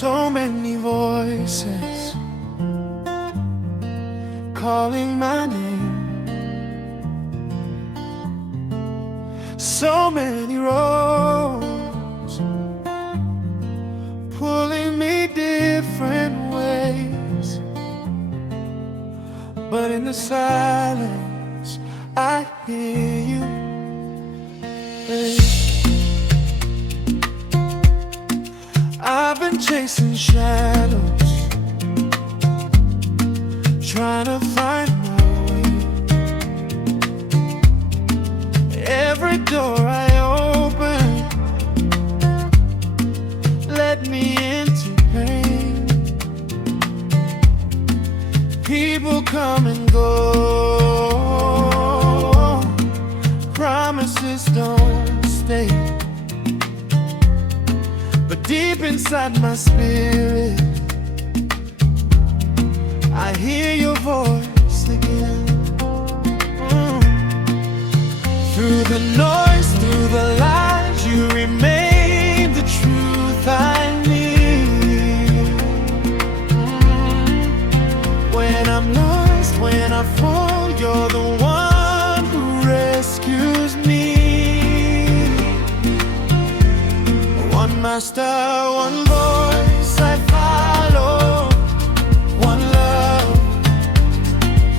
So many voices calling my name, so many roads pulling me different ways, but in the silence I hear you, babe. I've been chasing shadows, trying to find my way. Every door I open led me into pain. People come and go, promises don't stay. But deep inside my spirit, I hear your voice again. Through the noise, through the lies, you remain the truth I need. When I'm lost, when I fall, you're the one who rescues me. One master, one voice I follow, one love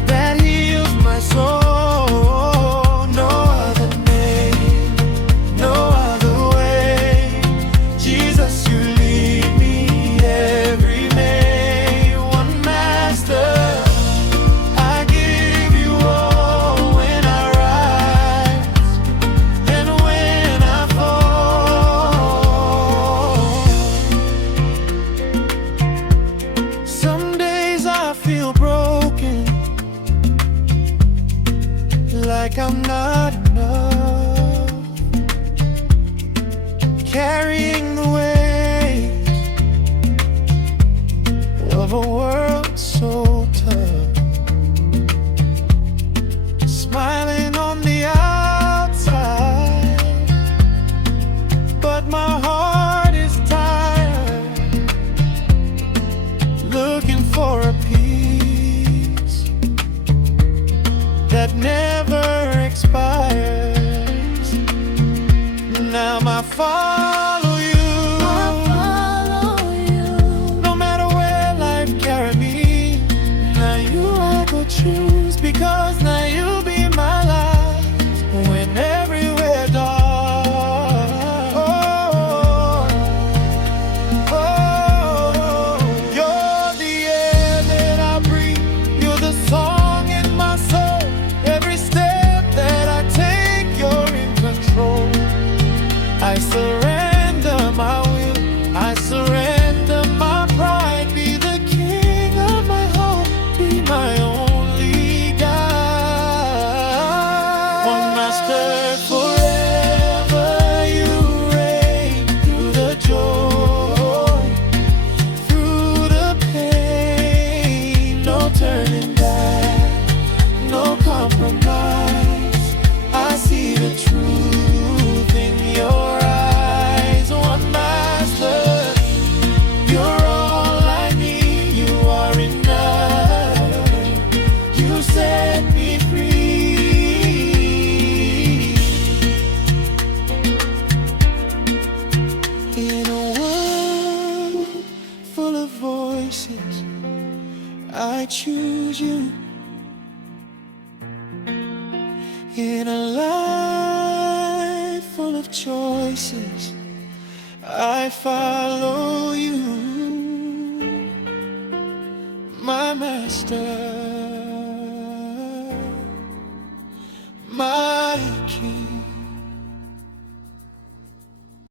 that heals my soul. No other name, no other way. Jesus, you lead me every day. One master, I give you all when I rise and when I fall. Some days I feel broken, like I'm not enough, carrying the weight of a world so tough, smiling on the outside, but my heart is tired, looking for a peace that never expires. Now I follow you, no matter where life carry me. Now you I go choose, because now you be my light when everywhere dark. Oh, you're the air that I breathe, you're the song in my soul. Every step that I take, you're in control. I surrender my will, I surrender my pride. Be the king of my heart, be my only guide. One master forever, you reign. Through the joy, through the pain, no turning back, no compromise. I see the truth in your eyes. One master, you're all I need. You are enough. You set me free. In a world full of voices, I choose you. In a life full of choices, I follow you, my master.